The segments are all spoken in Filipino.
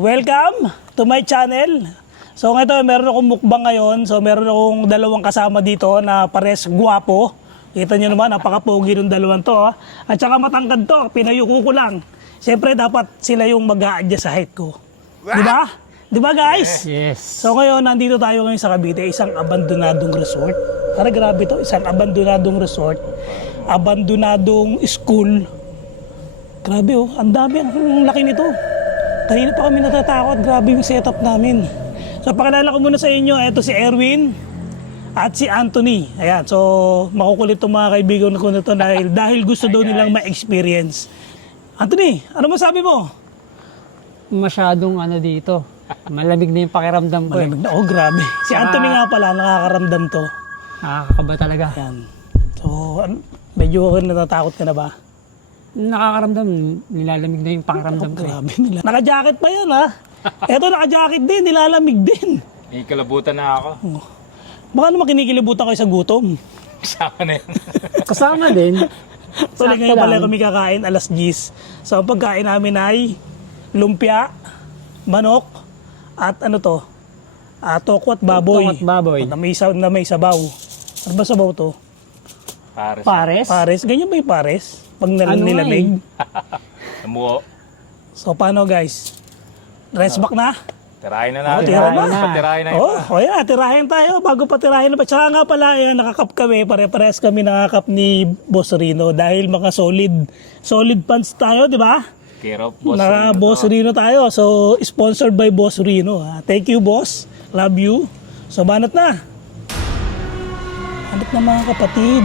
Welcome to my channel. So ngayon meron akong mukbang ngayon. So meron akong dalawang kasama dito na pares guwapo. Kita nyo naman, napaka-pogi ng dalawang to. At saka matangkad to, pinayuko ko lang. Siyempre dapat sila yung mag-a-adjust sa height ko. Diba? Diba guys? Yes. So ngayon, nandito tayo ngayon sa Cavite, isang abandonadong resort. Para grabe to, isang abandonadong resort. Abandonadong school. Grabe oh, ang dami, ang laki nito. Kanina pa kami natatakot, grabe yung setup namin. So pakilala ko muna sa inyo, ito si Erwin at si Anthony. Ayan, so makukulit itong mga kaibigan ko na ito dahil gusto daw nilang ma-experience. Anthony, ano masabi mo? Masyadong dito. Malamig na yung pakiramdam ko. Malamig na, oh grabe. Si Anthony nga pala, nakakaramdam to. Nakakakaba talaga. Ayan. So, medyo natatakot ka na ba? Nakakaramdam, nilalamig na yung pakiramdam ko. Grabe nila. Naka-jacket pa yan ha. Eto naka-jacket din, nilalamig din. May kalabutan na ako. Baka naman kinikilibutan kayo sa gutom. Kasama na yan. Kasama din. So, Sakto ngayon pala lang. kami kakain, alas 10. So, ang pagkain namin ay lumpia, manok, at toko at baboy. Toko at baboy. Na may sabaw. Ano ba sabaw to? Pares. Pares? Pares? Ganyan ba yung pares? Pag Ano nilamig? Namuo. So, paano guys? Rest back na? Tirahin na natin. tira na. Tirahin na Oh, yeah, tirahin tayo. Bago pa tirahin na pa. Tsaka nga pala, nakakap kami. Pare-pares kami nakakap ni Boss Rino. Dahil mga solid pants tayo, di ba? Care of Boss Naka Rino Boss to. Rino tayo. So, sponsored by Boss Rino. Thank you, boss. Love you. So, banat na. Banat na mga kapatid.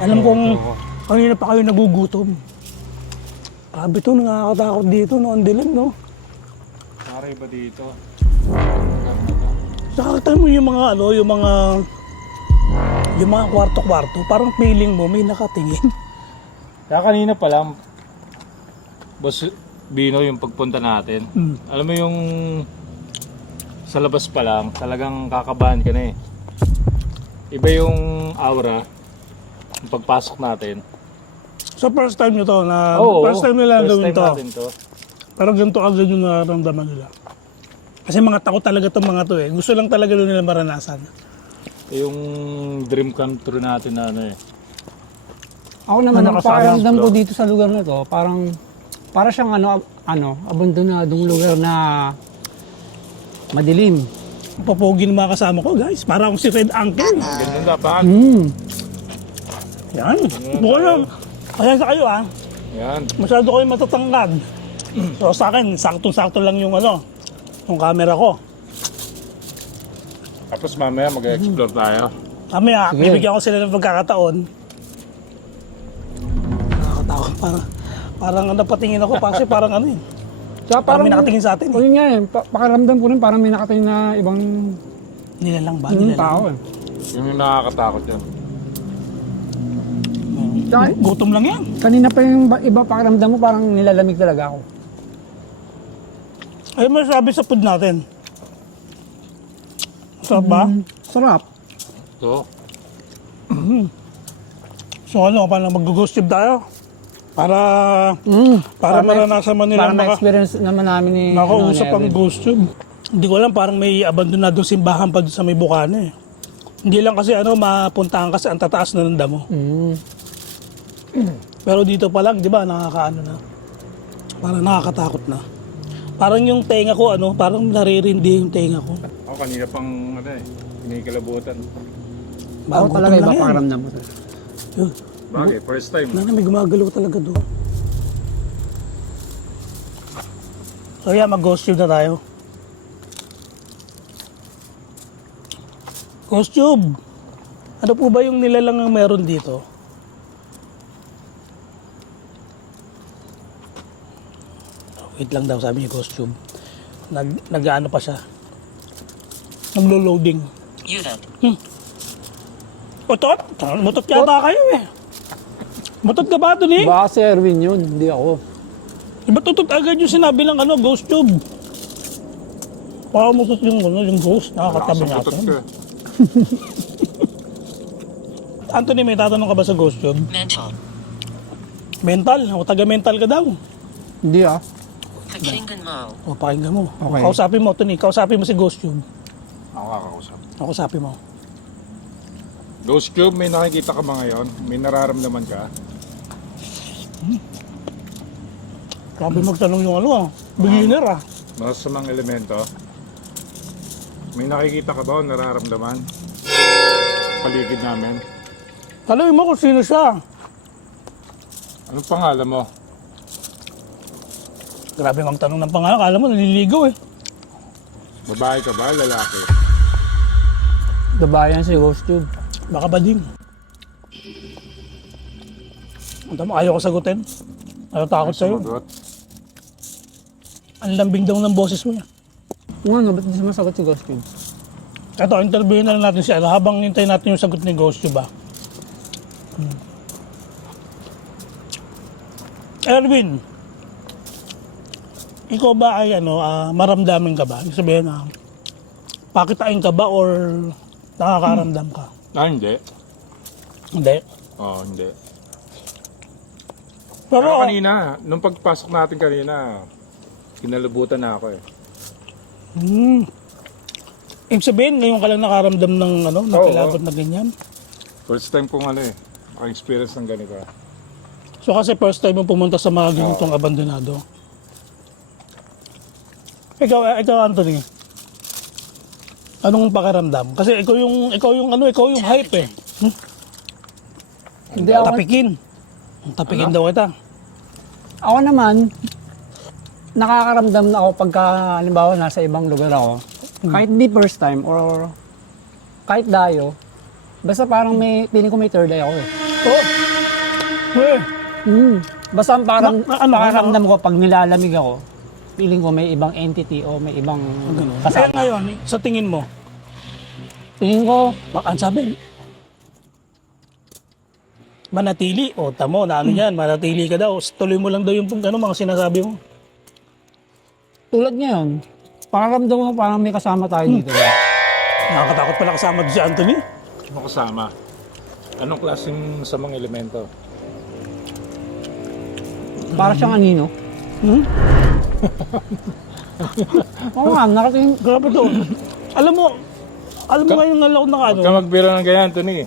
Alam kong kanina pa kayo nagugutom. Grabe to, nakakatakot dito. No? Ang dilim, no? Pare ba dito? Nakakita mo yung mga yung mga kwarto-kwarto, parang feeling mo may nakatingin. Kaya kanina pa lang, Boss Bino, yung pagpunta natin. Alam mo yung sa labas pa lang, talagang kakabahan ka na eh. Iba yung aura, yung pagpasok natin. So first time nyo to, Oo, first time nila first gawin time to. natin to. Pero ganito agad yung nararamdaman nila. Kasi mga takot talaga itong mga to eh. Gusto lang talaga nila maranasan. Yung dream come true natin na Ako naman, ang Nakasama. pakiramdam ko dito sa lugar na to, para siyang abandonadong lugar na madilim. Papogi ng mga kasama ko guys. Para akong si Red Uncle. ganun dapat. Yan. Bukan lang. Ayan sa kayo ah. Yan. Masyado kayo matatangkad. So sa akin, saktong-sakto lang yung yung camera ko. Tapos mamaya mag-explore tayo. Mamaya, Sige. bibigyan ko sila ng pagkakataon. Nakakatakot. Parang napatingin ako kasi parang eh. Tsaka Parang may nakatingin sa atin eh. Yun nga pakiramdam ko rin parang may nakatingin na ibang Nilalang ba? Nilalang. tao eh. Yung nakakatakot yun. Tsaka, Gutom lang yan. kanina pa yung iba pakiramdam mo parang nilalamig talaga ako. Ay, masabi sa food natin. Sarap ba? Sarap. So, So paano mag-ghost trip tayo? Para maranasan man nila Para ma-experience naman namin ni makausap ang ni Evan. ghost trip. Hindi ko alam, parang may abandonadong simbahan pa doon sa may Bukana eh. Hindi lang kasi mapuntahan kasi ang tataas na ng damo. Pero dito pa lang, di ba, nakakaano na. Parang nakakatakot na. Parang yung tenga ko, parang naririndi yung tenga ko. ako kanina pang kinikalabutan. Ako Gutom talaga lang iba yan. pakiramdam mo. Yun. Bagay, first time. May gumagalaw talaga doon. So yeah, mag-ghost tube na tayo. Ghost tube! Ano po ba yung nilalang ang meron dito? Wait lang daw, sabi ni ghost tube. Nag-ano pa siya. Naglo-loading. Unit. Mutot? Mutot yata kayo eh. Mutot ka ba doon eh? Baka si Erwin yun, hindi ako. Diba tutot agad yung sinabi ng ghost tube? Baka mutot yung ghost. Nakakatabi natin. Anthony, may tatanong ka ba sa ghost tube? Mental. Mental? O taga-mental ka daw. Hindi ah. Pakinggan mo. O, pakinggan mo. Okay. Kausapin mo, Tony. Kausapin mo si Ghost Tube. Ako kakausap. Kausapin mo. Ghost Cube, may nakikita ka ba ngayon? May nararamdaman ka? Grabe magtanong yung ano ah. Beginner ah. Masamang elemento? May nakikita ka ba o nararamdaman? Paligid namin. Tanongin mo kung sino siya. Anong pangalan mo? Grabe magtanong ng pangalan. Kala mo naliligaw eh. Babae ka ba? Lalaki? Babayan si Ghost Tube. Baka ba din? Ang tama, ayaw ko sagutin. Ayaw takot sa'yo. Sumagot? Ang lambing daw ng boses mo yan. Ano, ba't di sumasagot si Ghost Tube? Ito, interviewin na lang natin siya. Habang hintayin natin yung sagot ni Ghost Tube ba? Erwin, ikaw ba ay maramdamin ka ba? Ibig sabihin na pakitain ka ba or nakakaramdam ka? Ah, hindi. Hindi. Oo, hindi. Pero Pero kanina, nung pagpasok natin kanina, kinalabutan na ako eh. ibig sabihin, ngayon ka lang nakaramdam ng nakilabot na ganyan. First time kong experience ng ganito. So kasi first time mo pumunta sa mga ganitong abandonado. Ikaw Anthony. Anong pakiramdam? Kasi ikaw yung hype eh. Hindi ako, Tapikin daw kita. ako naman, nakakaramdam na ako pagka, halimbawa, nasa ibang lugar ako. Kahit di first time or kahit dayo, basta parang feeling ko may third eye ako eh. Eh, Basta parang ano? ko pag nilalamig ako, feeling ko may ibang entity o may ibang Kaya kasama. ngayon, sa tingin mo, Tingin ko, ang sabi, manatili. O, tamo, na ano yan, manatili ka daw. Tuloy mo lang daw yung mga sinasabi mo. tulad ngayon, pakaramdam ko parang may kasama tayo dito. Nakakatakot pala kasama doon si Anthony. Ano kasama? Anong klaseng masamang elemento? Para siyang anino. Oo nga, nakatingin. Grabe to. Alam mo ngayon nga lang Huwag ka magbiro ng ganyan, Tony.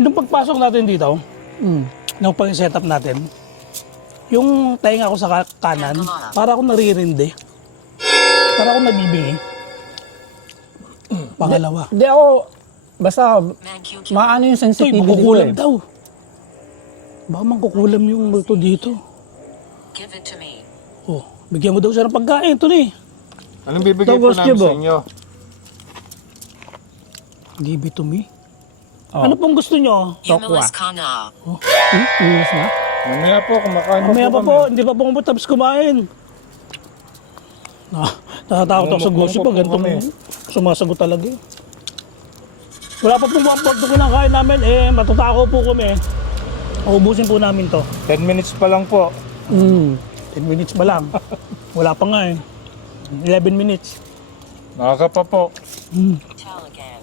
nung pagpasok natin dito, nung pag-set up natin, yung tainga ko sa kanan, para akong naririndi. Para akong nabibingi. Pangalawa. Hindi ako, basta Mancucci. maano yung Uy, sensitivity ko makukulam eh. daw. Baka mangkukulam yung multo dito. Give it to me. Oh, bigyan mo daw siya ng pagkain, Tony. Anong bibigay po Ghost namin Cube, sa oh. inyo? Give it to me. Oh. Ano pong gusto nyo? Humilis ka na. Inis na? Mamaya po, kumakain Mamaya pa kami. po, hindi pa po kami tapos kumain. Natatakot ako sa gossip pa, ganitong sumasagot talaga eh. Wala pa pong pagpagto ko ng kain namin, matatako po kami. Uubusin po namin to. 10 minutes pa lang po. 10 minutes pa lang. Wala pa nga eh. 11 minutes. Nakaka pa po. Tell again.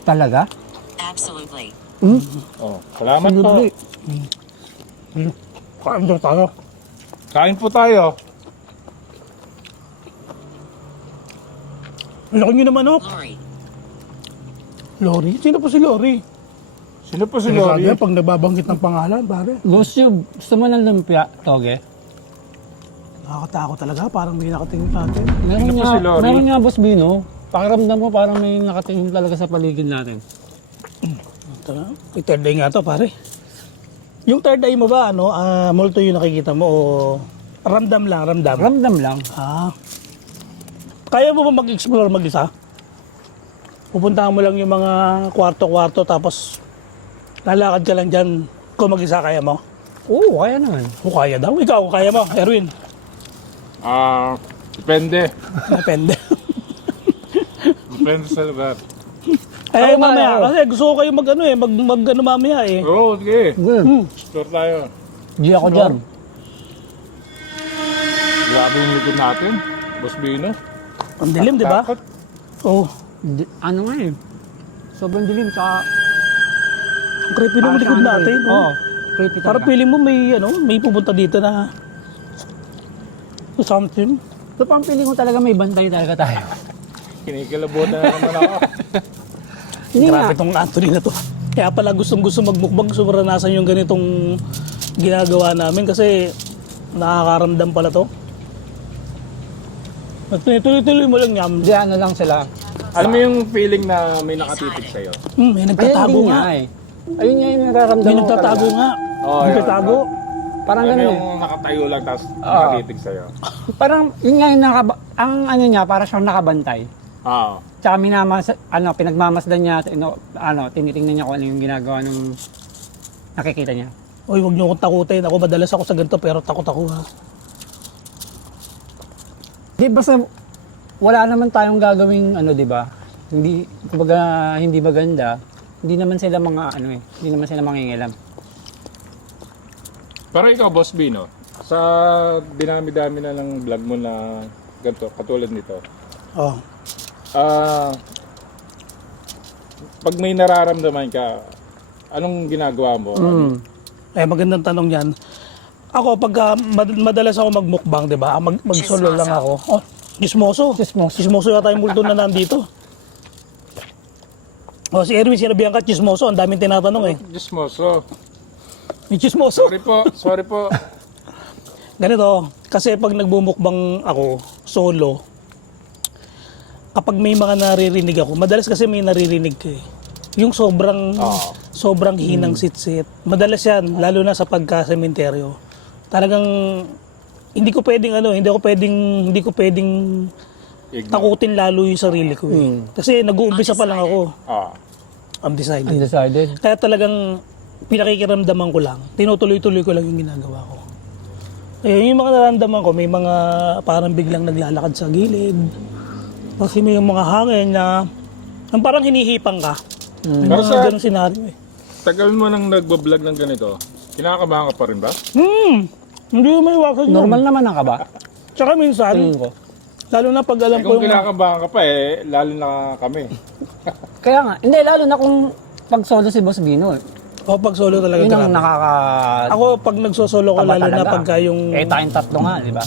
Talaga? Absolutely. Oh, salamat po. Kain daw tayo. Kain po tayo. Laki nyo naman oh. Lori. Lori? Sino po si Lori? Sino po si Sinasabi Lori? yan pag nababanggit ng pangalan, pare. Ghost Tube, gusto mo ng lumpia, Toge? Nakakatakot talaga, parang may nakatingin natin. Sino po si Lori? Meron nga, Boss Bino. Pakiramdam mo parang may nakatingin talaga sa paligid natin. Ito na, may third eye nga to, pare. Yung third eye mo ba, multo yung nakikita mo o ramdam lang, ramdam? Ramdam lang. Kaya mo ba mag-explore mag-isa? Pupuntahan mo lang yung mga kwarto-kwarto tapos lalakad ka lang dyan kung mag-isa kaya mo? Oo, kaya naman. O kaya daw. Ikaw, kaya mo, Erwin. Depende. Depende. Depende sa lugar. Eh, Ako nga, mamaya, ako. kasi gusto ko kayo mag mamaya eh. Oo, sige. Good. Explore tayo. G ako dyan. Grabe yung likod natin. Boss Bino. Ang dilim, di ba? Takot. Oo. Ano nga eh. Sobrang dilim, tsaka... Ang creepy ng likod natin. Oo, creepy Parang talaga. feeling mo may pupunta dito na Something. So, parang feeling ko talaga may bantay talaga tayo. Kinikilabutan na naman ako. Hindi nga. Grabe tong Anthony na to. Kaya pala gustong-gusto magmukbang, gusto maranasan yung ganitong ginagawa namin kasi nakakaramdam pala to. At tuloy-tuloy mo lang yam. Hindi, ano lang sila. Alam mo yung feeling na may nakatitig sa'yo? May nagtatago Ayun, nga. eh. Ayun nga yung nararamdaman May ko nagtatago talaga. nga. Oo, May yun. nagtatago. Parang Alam mo ganun yung eh. nakatayo lang tapos Oo. nakatitig sa'yo? Parang, yun nga yung ang ano niya, para siyang nakabantay. Oo. Tsaka pinagmamasdan niya, tinitingnan niya kung ano yung ginagawa ng nakikita niya. Uy, huwag niyo akong takutin. Ako madalas ako sa ganito pero takot ako ha. Di basta wala naman tayong gagawing di ba? Hindi kumbaga hindi maganda. Hindi naman sila hindi naman sila mangingialam. Pero ikaw, Boss Bino, sa dinami-dami na ng vlog mo na ganito, katulad nito, Oh. pag may nararamdaman ka, anong ginagawa mo? Magandang tanong yan. Ako, pagka madalas ako magmukbang, di ba? Mag-solo lang ako. Oh, chismoso. Chismoso yata yung multo na nandito. Oh, si Erwin, sinabihan ka, chismoso. Ang daming tinatanong eh. Chismoso. May chismoso. Sorry po. Ganito, kasi pag nagbumukbang ako, solo, kapag may mga naririnig ako, madalas kasi may naririnig ko eh. Yung sobrang hinang sitsit. Madalas yan, lalo na sa pagka-sementeryo. Talagang hindi ko pwedeng Ignore. takutin lalo yung sarili ko eh. Kasi nag-uumpisa pa lang ako. Undecided. Undecided. Kaya talagang pinakikiramdaman ko lang. Tinutuloy-tuloy ko lang yung ginagawa ko. Yung mga nararamdaman ko, may mga parang biglang naglalakad sa gilid. Kasi may mga hangin na ang parang hinihipang ka. May Pero mga ganong senaryo eh. Tagal mo nang nagbablog ng ganito, kinakabahan ka pa rin ba? Hindi mo maiwasan yun. Normal naman ang kaba. Tsaka minsan, Tingin ko. lalo na pag alam ko Kung yung... kinakabahan ka pa lalo na kami. Kaya nga, hindi lalo na kung pag solo si Boss Bino. O pag solo talaga Yun ang grabe. Ako pag nagsosolo ko, Taba lalo na talaga. pagka yung... tayong tatlo nga, di ba?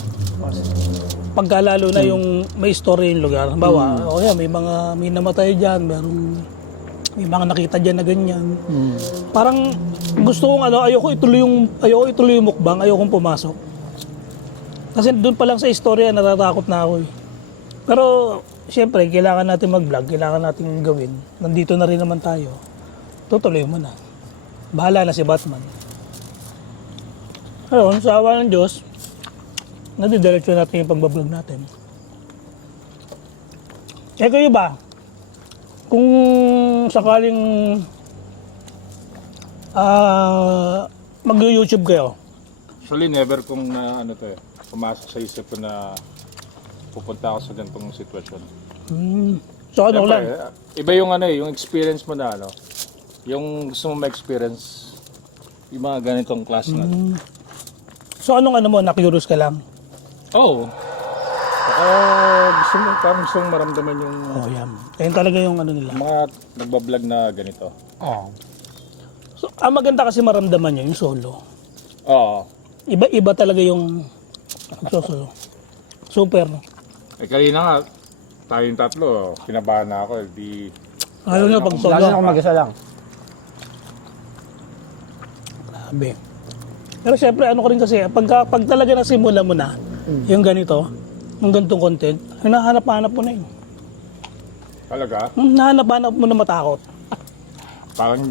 Pagka lalo na yung may story yung lugar. Bawa, may namatay dyan, may mga nakita dyan na ganyan. Parang gusto kong ayoko ituloy yung mukbang, ayokong pumasok. Kasi doon pa lang sa istorya, natatakot na ako eh. Pero, siyempre, kailangan natin mag-vlog, kailangan natin gawin. Nandito na rin naman tayo. Tutuloy mo na. Bahala na si Batman. Ayun, sa awa ng Diyos, nadidiretso natin yung pagbablog natin. Kayo ba? Kung sakaling mag-YouTube kayo, Actually, never kong pumasok sa isip ko na pupunta ako sa ganitong sitwasyon. so ano Siyempre, lang, iba yung yung experience mo na yung gusto mo ma-experience yung mga ganitong class na. so anong mo, na-curious ka lang? Oo. Gusto mong maramdaman yung Oh, yan. Ayun talaga yung nila. mga nagbablog na ganito. Oo. So, ang maganda kasi maramdaman nyo, yung solo. Oo. Iba talaga yung solo. Super, no? Kanina nga, tayong tatlo, kinabahan na ako. Lalo na pag solo. Lalo na kung mag-isa lang. Grabe. Pero syempre, ko rin kasi, pag talaga nasimula mo na, yung ganito, yung ganitong content, hinahanap-hanap mo na yun. Talaga? Nahanap-hanap mo na matakot. Parang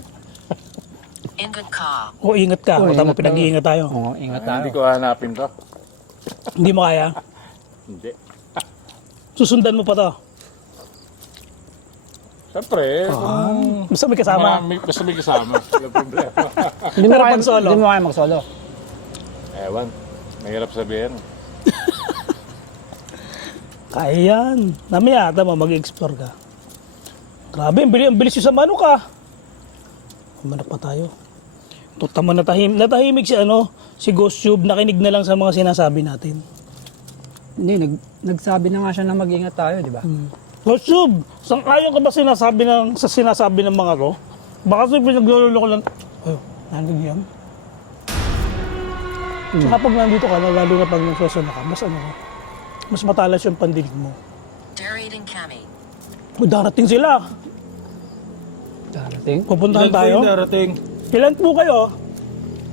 Ingat ka. O ingat ka, Oo, o tama ingat pinag-iingat tayo. Oo, ingat tayo. hindi ko hanapin to. Hindi mo kaya, Hindi. susundan mo pa to. Siyempre, Basta may kasama. basta may kasama. Wala problema. Hindi mo Pero kaya pag solo? Hindi mo kaya mag-solo. Ewan, mahirap sabihin. Kaya yan. Namaya, tama, mag-explore ka. Grabe, ang bilis yung sa manok ka. Manok pa tayo. Tama, natahimik si Ghost Tube, nakinig na lang sa mga sinasabi natin. Hindi, nagsabi na nga siya na mag-ingat tayo, di ba? Ghost Tube, sang-ayon ka ba sa sinasabi ng mga to? Baka sa pinaglulolo ko lang, narinig yan. Tsaka pag nandito ka, lalo na pag nagsasana ka, mas matalas yung pandinig mo. Darian and Cami. O, darating sila. Darating. Pupuntahan Ilan po tayo. yung darating? Ilan po kayo?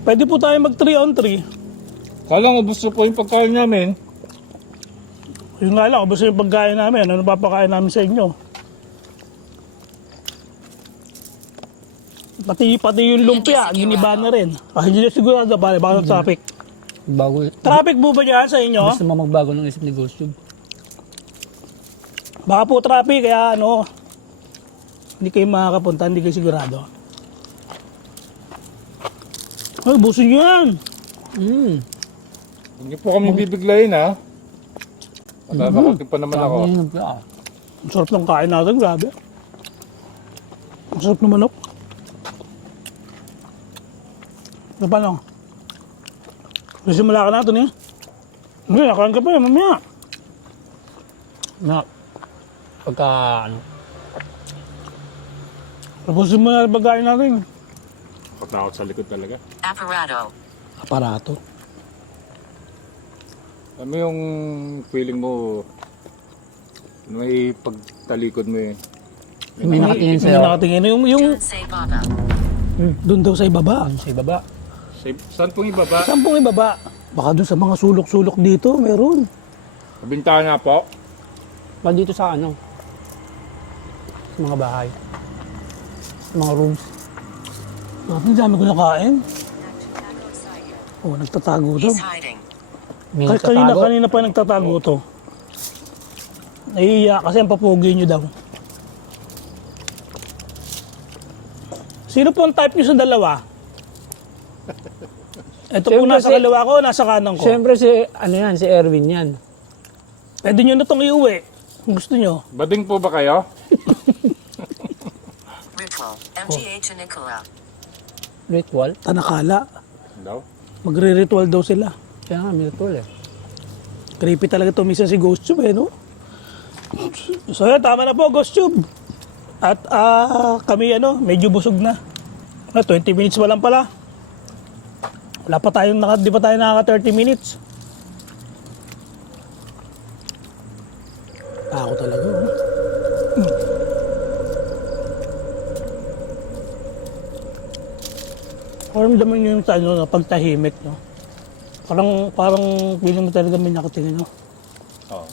Pwede po tayo mag 3 on 3. Kala ko gusto po yung pagkain namin. Yun nga lang, basta yung pagkain namin, ano papakain namin sa inyo? Pati yung lumpia, giniba na rin. Hindi na sigurado, baka ng traffic. Bago. Traffic po ba dyan sa inyo? Gusto mo magbago ng isip ni Ghost Tube? Baka po traffic, kaya hindi kayo makakapunta, hindi kayo sigurado. Ay, busin nyo yan. Hindi po kami bibiglayin ha. Matatakotin pa naman ako. Ang sarap ng kain natin, grabe. Ang sarap ng manok. Ano pa lang? Nasimula ka natin eh. Hindi, nakain ka pa eh, mamaya. Na, pagka, Tapusin mo na ang pagkain natin. Katakot sa likod talaga. Aparato. Aparato. Ano yung feeling mo? May pagtalikod mo eh. may nakatingin Hindi sa'yo. nakatingin. Yung June Say Baba. doon daw sa ibaba. Sa ibaba. Saan pong ibaba? Saan pong ibaba? Baka doon sa mga sulok-sulok dito, meron. Sa bintana po. Pa dito sa sa mga bahay. Sa mga rooms. Ang dami ko nakain. Oh, nagtatago daw. He's hiding. May Kanina pa nagtatago to. Nahihiya kasi ang papugi nyo daw. Sino po ang type nyo sa dalawa? Ito po Siyempre nasa kaliwa ko, nasa kanan ko. Siyempre si Erwin yan. Pwede nyo na itong iuwi. Kung gusto nyo. Bading po ba kayo? Ritual. MGH and Nicola. Ritual. Tanakala. Daw? Magre-ritual daw sila. Kaya nga, may ritual eh. Creepy talaga to minsan si Ghost Tube no? So yan, tama na po Ghost Tube. At kami medyo busog na. 20 minutes pa lang pala. Wala pa tayong di pa tayo nakaka 30 minutes. Ako talaga. Parang daman yung pagtahimik, no? Parang feeling mo talaga may nakatingin, no? Oo.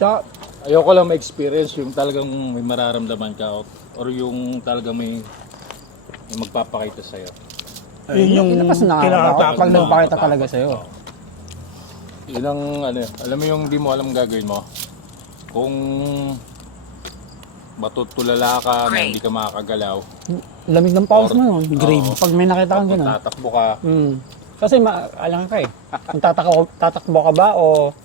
Tsaka, Ayoko lang ma-experience yung talagang may mararamdaman ka or yung talagang may magpapakita sa'yo. Yun yung mas kinakatakot pag mo. nagpakita talaga sa'yo. Yun ang alam mo yung di mo alam gagawin mo. Kung matutulala ka na hindi ka makakagalaw. Lamig ng paus mo yun. Grave. Oo. Pag may nakita kang Kung gano'n. tatakbo ka, Kasi alam ka eh. Kung tatakbo ka ba o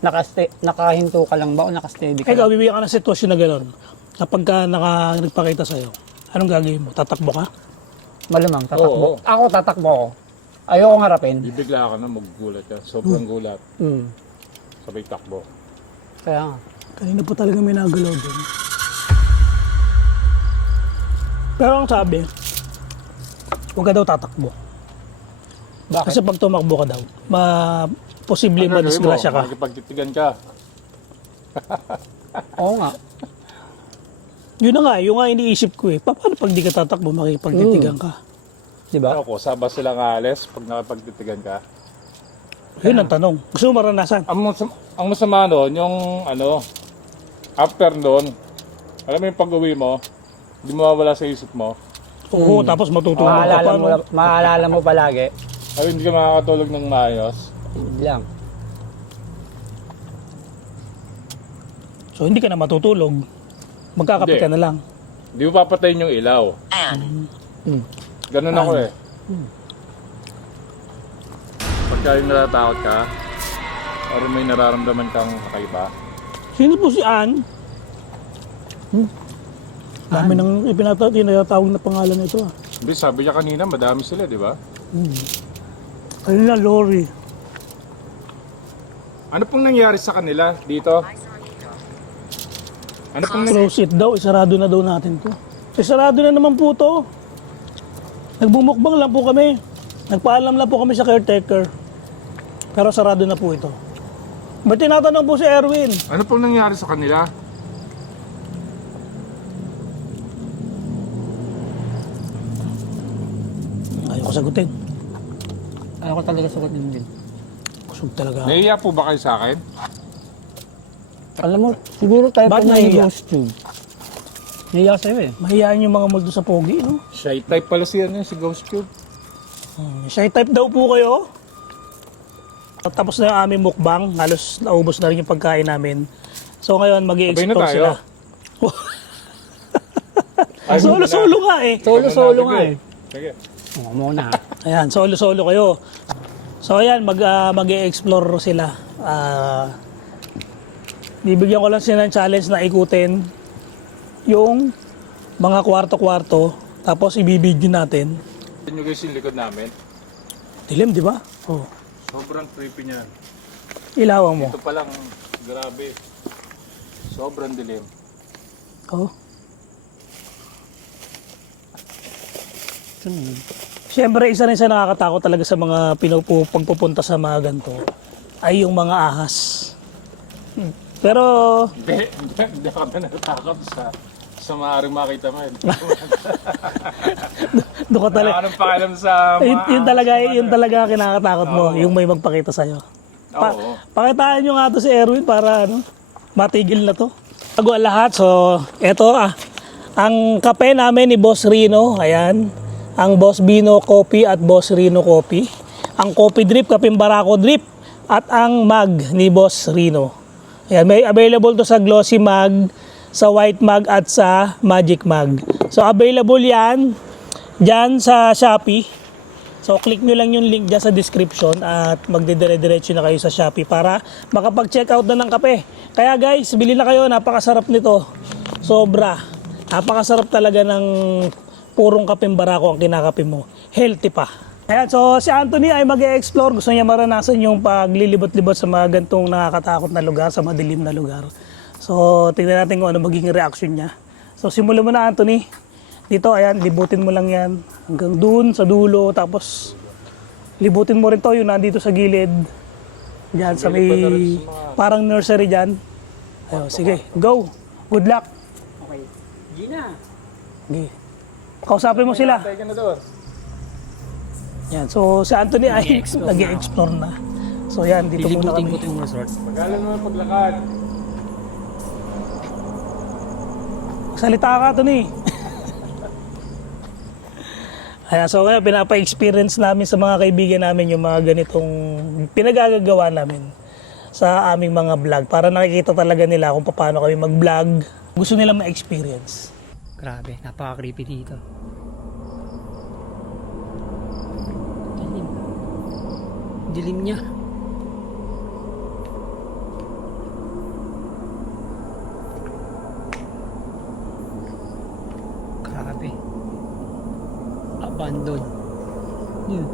nakahinto ka lang ba o nakasteady ka Ikaw, lang? bibigyan ka ng sitwasyon na gano'n. Kapag ka nagpakita sa'yo, anong gagawin mo? Tatakbo ka? Malamang, tatakbo. Oo. Ako tatakbo ako. Ayoko harapin. bibigla ka na, magugulat ka. Sobrang gulat. Sabay takbo. Kaya nga. Kanina po talaga may nagalaw doon. Pero ang sabi, huwag ka daw tatakbo. Bakit? Kasi pag tumakbo ka daw, posible madisgrasya ka. Makikipagtitigan ka. Oo nga. Yun na nga, yung nga iniisip ko eh. Paano pag di ka tatakbo, makikipagtitigan ka? Diba? Ako, saba silang alis pag nakapagtitigan ka. Yun ang tanong. Gusto mo maranasan? Ang masama nun, yung after nun, alam mo yung pag-uwi mo, hindi mawawala sa isip mo. Oo, tapos matutulog ka pa. No? Maalala mo palagi. Ay, hindi ka makakatulog ng maayos. Hindi lang. So hindi ka na matutulog. Magkakape Hindi. ka na lang. Hindi mo papatayin yung ilaw. And Ganun ako eh. Pagka yung natatakot ka, or may nararamdaman kang kakaiba, Sino po si Ann? Dami nang tinatawag na pangalan nito. hindi, sabi niya kanina, madami sila, di ba? Kanina, Lori. Ano pong nangyari sa kanila dito? Ano pong Close it daw, isarado na daw natin to. Isarado na naman po to. Nagbumukbang lang po kami. Nagpaalam lang po kami sa caretaker. Pero sarado na po ito. Ba't tinatanong po si Erwin? Ano pong nangyari sa kanila? Ayaw ko sagutin. Ayaw ko talaga sagutin din. Kusog talaga. Nahiya po ba kayo sa akin? Alam mo, siguro tayo Ba't pa na nahiya? ghost tube. Nahiya sa'yo eh. Mahiyaan yung mga multo sa pogi, no? Shy type pala siya si Ghost Cube. Shy type daw po kayo. Tapos na yung aming mukbang. Halos naubos na rin yung pagkain namin. So ngayon, Sabay na mag-i-explore tayo. sila. Solo-solo nga eh. Solo-solo nga eh. Sige. Oo, muna. Ayan, solo-solo kayo. So ayan, mag-i-explore sila. Bibigyan ko lang sila ng challenge na ikutin yung mga kwarto-kwarto. Tapos ibibidyo natin. Tignan nyo guys yung likod namin. Dilim, di ba? Oh. Sobrang creepy niyan. Ilawan mo. Ito palang grabe. Sobrang dilim. Oh. Siyempre, isa rin sa nakakatakot talaga sa mga pagpupunta sa mga ganito ay yung mga ahas. Pero, Hindi ako na natatakot sa maaaring makita mo. doon ka talaga. Anong pakialam sa Yun talaga kinakatakot mo, yung may magpakita sa'yo. Oo. Pakitaan nyo nga to si Erwin para matigil na to. Bago ang lahat, so eto ang kape namin ni Boss Rino, ayan. Ang Boss Bino Coffee at Boss Rino Coffee. Ang Coffee Drip, Kaping Barako Drip. At ang mug ni Boss Rino. Ayan, may available to sa glossy mug, sa white mug at sa magic mug. So available yan dyan sa Shopee. So click nyo lang yung link dyan sa description at magdidire-diretso na kayo sa Shopee para makapag-check out na ng kape. Kaya guys, bili na kayo, napakasarap nito. Sobra. Napakasarap talaga ng purong kapeng barako ang kinakape mo. Healthy pa. Ayan, so si Anthony ay mag-e-explore. Gusto niya maranasan yung paglilibot-libot sa mga gantong nakakatakot na lugar, sa madilim na lugar. So tingnan natin kung ano magiging reaction niya. So simulan mo na, Anthony. Dito, ayan, libutin mo lang yan hanggang dun sa dulo. Tapos libutin mo rin to yung nandito sa gilid. Diyan sa may parang nursery dyan. Ayun, sige, go. Good luck. Okay. Gina. Okay. Kausapin mo sila. Tayo ka na doon. Yan, so si Anthony ay nag-explore na. So yan, dito muna kami. Lilibutin ko yung resort. Magalan mo ang paglakad. Salita ka, Anthony. Ayan, so kaya pinapa-experience namin sa mga kaibigan namin yung mga ganitong pinagagagawa namin sa aming mga vlog para nakikita talaga nila kung paano kami mag-vlog. Gusto nila ma-experience. Grabe, napaka-creepy dito. Dilim. Dilim niya. Grabe. Abandon. Yun.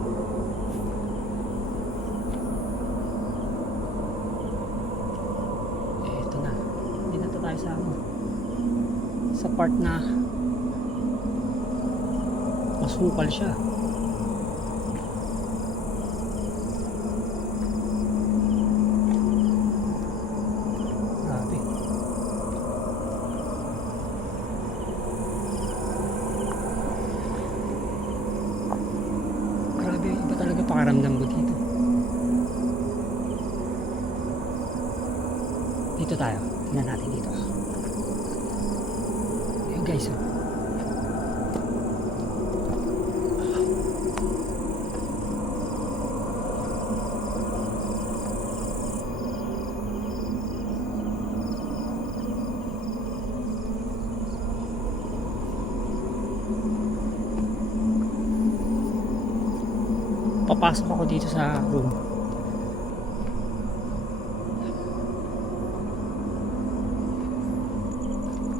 Eto na. Hindi na to tayo sa part na masukal siya. Grabe. Grabe, iba talaga pakaramdam ko dito. Dito tayo. Tingnan natin dito. Hey guys, oh. Papasok ako dito sa room.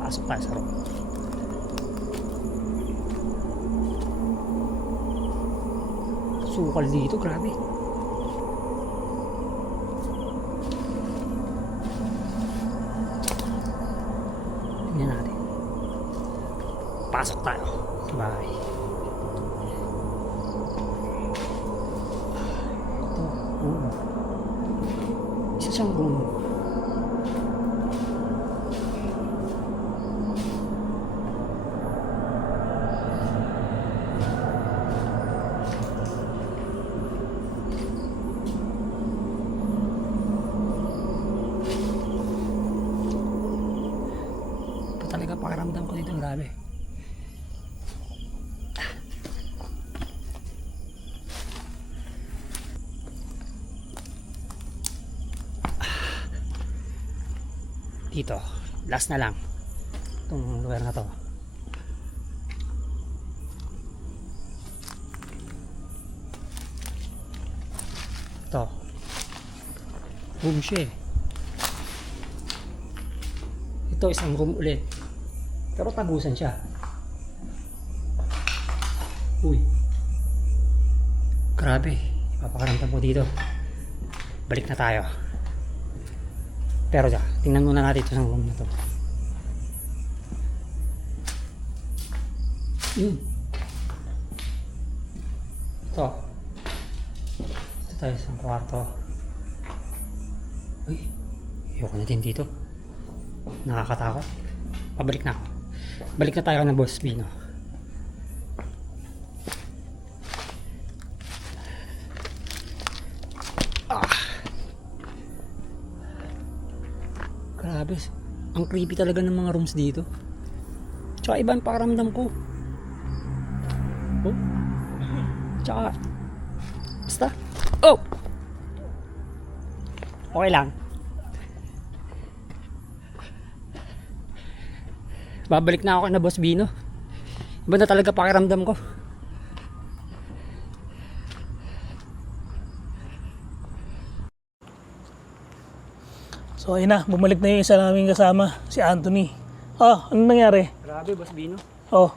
Pasok tayo sa room. Sukal dito, grabe. Tingnan natin. Pasok tayo. Bye. Isa siyang room. Ito talaga pakiramdam ko dito, grabe. Dito, last na lang itong lugar na to. Ito, room siya eh. Ito isang room ulit, pero tagusan siya. Uy, grabe, ipapakaramdam ko dito. Balik na tayo. Pero tingnan muna natin ito sa room na to. Yun. Ito tayo sa kwarto. Uy, ayoko na din dito. Nakakatakot. Pabalik na ako. Balik na tayo ng Boss Bino. Grabe, ang creepy talaga ng mga rooms dito. Tsaka iba ang pakiramdam ko. Oh. Tsaka, basta. Oh! Okay lang. Babalik na ako na Boss Bino. Iba na talaga pakiramdam ko. So ayun na, bumalik na yung isa naming kasama, si Anthony. Oh, ano nangyari? Grabe, Boss Bino. Oh,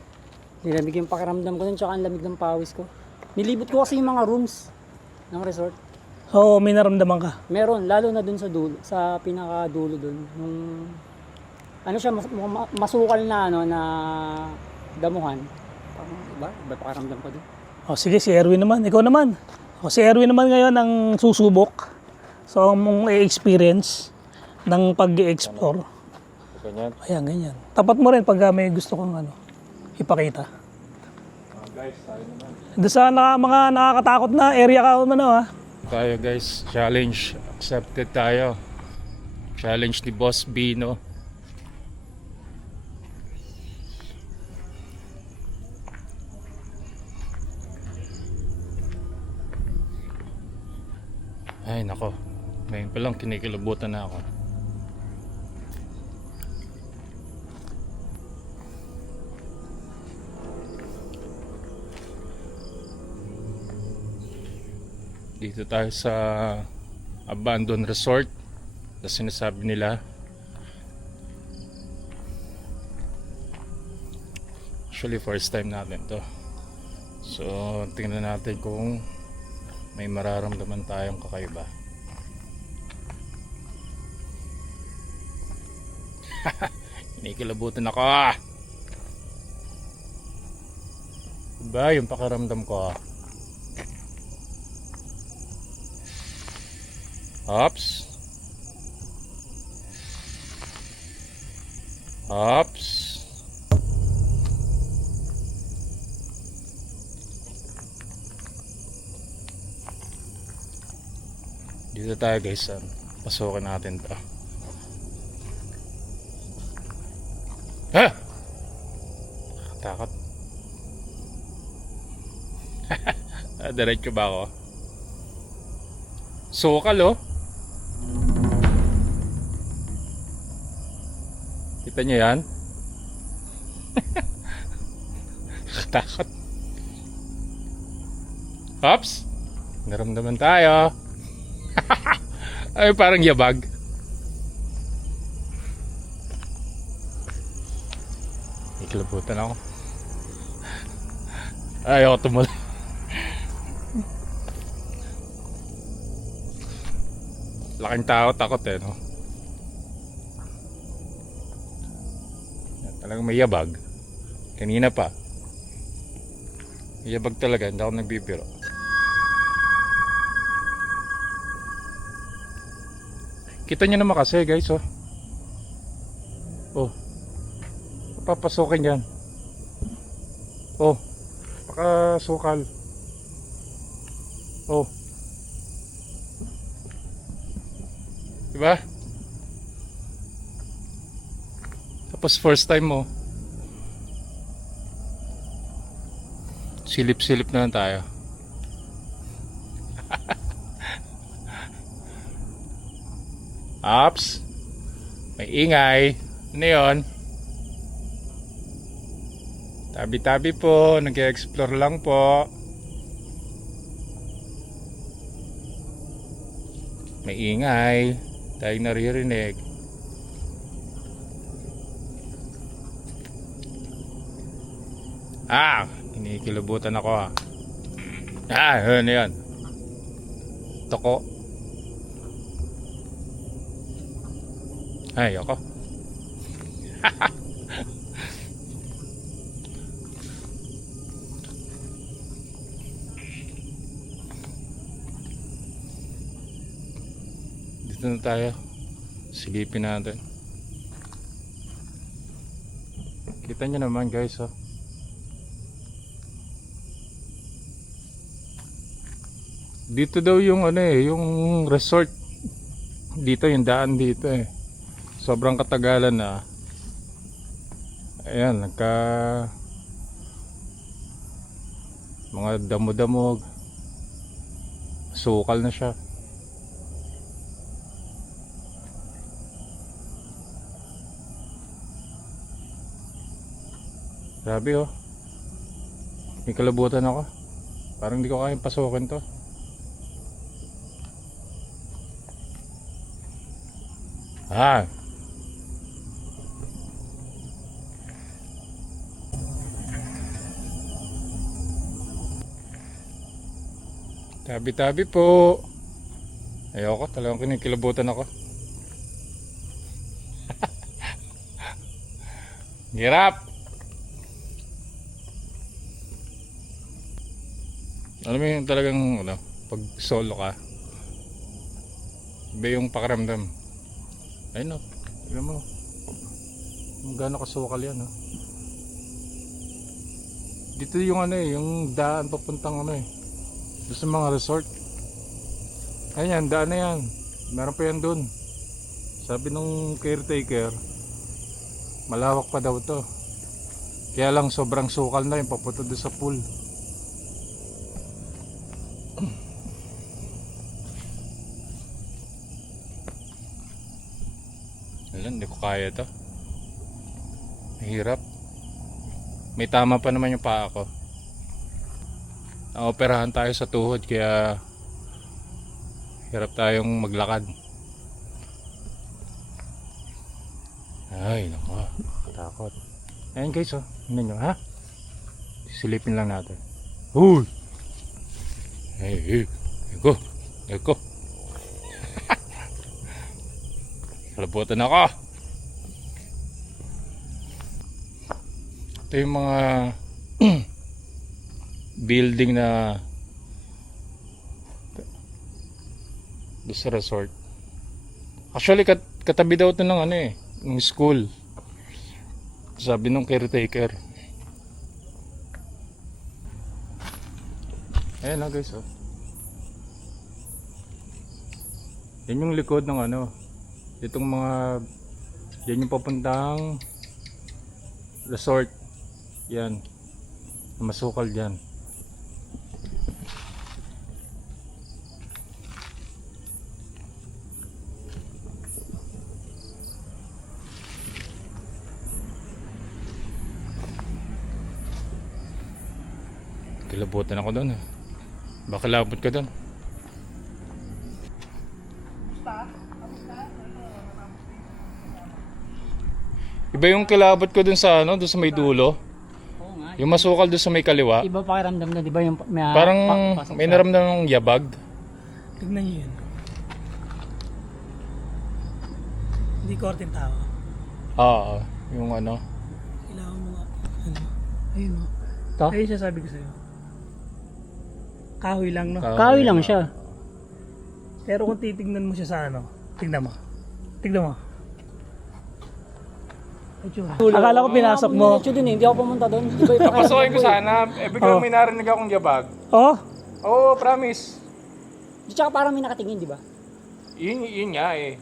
Nilamig yung pakiramdam ko nun, tsaka ang lamig ng pawis ko. Nilibot ko kasi yung mga rooms ng resort. so may naramdaman ka. Meron, lalo na dun sa dulo, sa pinakadulo dun. Nung, ano siya, masukal na, ano, na damuhan. Parang iba pakiramdam ko dun. Oh, sige, si Erwin naman. Ikaw naman. Oh, si Erwin naman ngayon ang susubok. So, ang mong i-experience ng pag-i-explore. Ganyan. Ayan, ganyan. Tapat mo rin pag may gusto kong ano, ipakita. Guys, tayo naman. Doon sa mga nakakatakot na area ka ano ha. Tayo guys, challenge accepted tayo. Challenge ni Boss Bino. Ay nako, ngayon pa lang kinikilabutan na ako. Dito tayo sa abandoned resort na sinasabi nila. Actually first time natin to. So tingnan natin kung may mararamdaman tayong kakaiba. Kinikilabutan ako. Diba yung pakiramdam ko? Hops. Hops. Dito tayo guys, pasukin natin to. Ha! Takot. Diretso ba ako? Sukal oh. Kita nyo yan? Takot. Hops! Naramdaman tayo. Ay parang yabag. Ikilabutan ako. Ayaw ko tumuloy. Laking tao, takot eh no? Talagang may yabag. Kanina pa may yabag talaga, hindi ako nagbibiro. Kita nyo naman kasi guys, oh. Oh. Papasokin yan. Oh. Pakasukal. Oh. Diba? Tapos first time mo. Silip-silip na lang tayo. Ops. May ingay. Ano yun? Tabi-tabi po. Nag-explore lang po. May ingay. Tayong naririnig. Kinikilabutan ako ah. Ano yan? Toko. Ay, ako. Dito na tayo. Silipin natin. Kita nyo naman guys, oh. Dito daw yung ano eh, yung resort. Dito yung daan dito eh. Sobrang katagalan na. Ayan, mga damo-damog. Sukal na siya. Grabe oh. May kalabutan ako. Parang hindi ko kayang pasukin to. Tabi-tabi po. Ayoko, talagang kinikilabutan ako. Hirap. Alam mo yung talagang ano, pag solo ka, iba yung pakiramdam. Ayun o, tignan mo kung gaano kasukal yan o. Dito yung ano eh, yung daan papuntang ano eh, doon sa mga resort. Ayan, daan na yan. Meron pa yan dun. Sabi nung caretaker, malawak pa daw to. Kaya lang sobrang sukal na yung papunta doon sa pool. Alam, hindi ko kaya to. Mahirap. May tama pa naman yung paa ko. Naoperahan tayo sa tuhod kaya hirap tayong maglakad. Ay, nako. Takot. Ayan guys, oh. Tingnan nyo, ha? Silipin lang natin. Uy! Hey, eko. Kalabutan ako. Ito yung mga building na doon sa resort. Actually katabi daw ito ng ano eh, ng school. Sabi nung caretaker. Ayan na guys, oh. Yan yung likod ng ano, itong mga, yan yung papuntang resort. Yan, masukal dyan. Kilabutan ako doon eh. Baka labot ka doon. Iba yung kilabot ko dun sa ano, dun sa may dulo. Oo nga. Yung masukal dun sa may kaliwa. Iba pakiramdam na, di ba yung may Parang pasok may sa- naramdaman ng yabag. Tignan nyo yun. Hindi korteng tao. Oo, yung ano. Kailangan mo nga. Ano? Ayun o. To? Ayun siya sabi ko sa'yo. Kahoy lang no. Kahoy lang siya. Pero kung titignan mo siya sa ano, tignan mo. Tignan mo. Akala ko pinasok mo. Diretso din eh, hindi ako pumunta doon. Iba iba Pasokin ko sana. Biglang Oh. may narinig akong yabag. Oh, Oo, promise. Tsaka parang may nakatingin, di ba? Yun nga eh.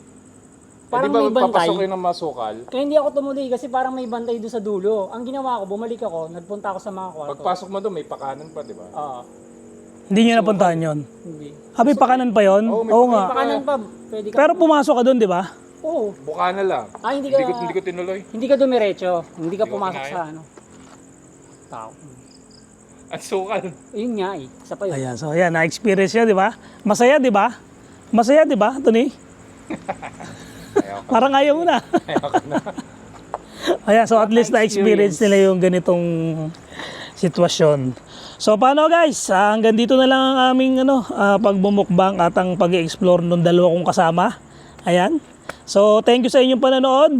Parang di ba may bantay. papasokin ng masukal? Kaya hindi ako tumuloy kasi parang may bantay doon sa dulo. Ang ginawa ko, bumalik ako, nagpunta ako sa mga kwarto. Pagpasok mo doon, may pakanan pa, di ba? Oo, hindi nyo napuntahan yon. hindi. Habi pakanan pa yon? Oo, may Oo pakanan nga. Pakanan pa, pwede ka. Pero pumasok ka doon, di ba? Oo. Buka na lang. Ah, hindi ka, Hindi ko tinuloy. hindi ka dumiretso. Hindi ka Hindi ko pumasok kinaya. sa ano. Tao. At sukal. Yun nga eh, isa pa yun. Ayan, so ayan, na-experience nyo, di ba? Masaya, di ba? Masaya, di ba, Tony? Parang ayaw mo na. Ayan, so at least na-experience nila yung ganitong sitwasyon. So paano guys, hanggang dito na lang ang aming pagbumukbang at ang pag-explore ng dalawa kong kasama. Ayan. So thank you sa inyong panonood.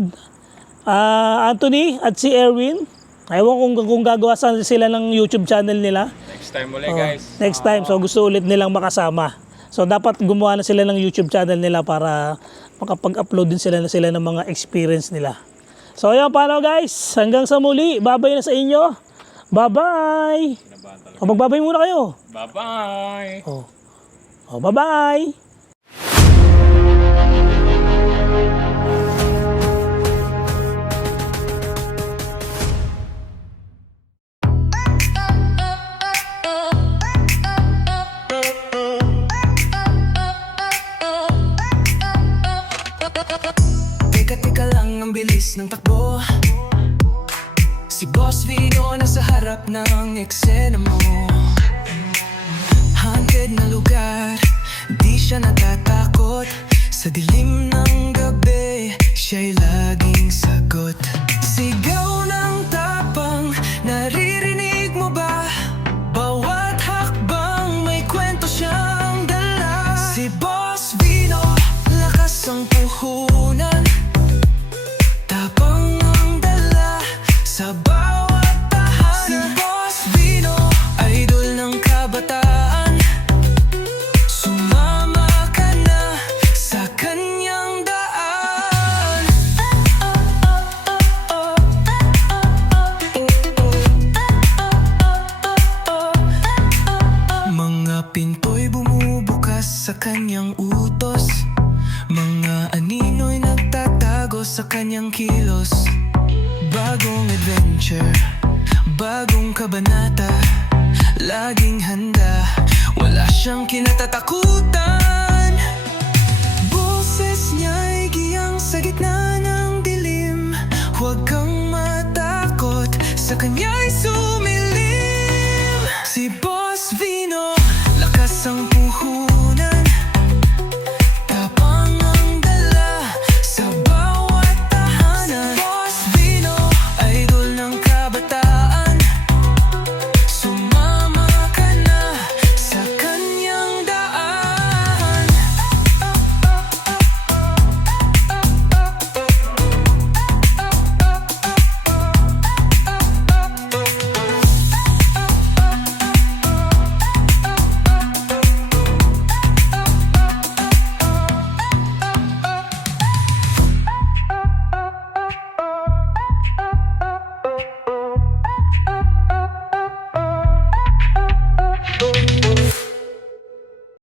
Anthony at si Erwin. Ewan kung gagawa sila ng YouTube channel nila. Next time ulit, guys. Next time, so gusto ulit nilang makasama. So dapat gumawa na sila ng YouTube channel nila para makapag-upload din sila ng mga experience nila. So ayun, paano guys? Hanggang sa muli, babay na sa inyo. Bye-bye! O magbabay muna kayo. Bye-bye! O bye-bye! Teka lang ang bilis ng takbo. Si Boss Vino nasa harap ng eksena mo. Haunted na lugar, di siya natatakot. Sa dilim ng gabi, siya'y laging sagot. Sigaw ng tapang, naririnig mo ba? Bawat hakbang may kwento siyang dala. Si Boss Vino, lakas ang puhunan, tapang ang dala sa bawat tahanan. Si Boss Vino, idol ng kabataan. Sumama ka na sa kanyang daan. Mga pinto'y bumubukas sa kanyang utos. Mga anino'y nagtatago sa kanyang kilos. Bagong adventure, bagong kabanata, laging handa, wala siyang kinatatakutan. Boses niya'y giyang sa gitna ng dilim. Huwag kang matakot, sa kanya'y sumilip.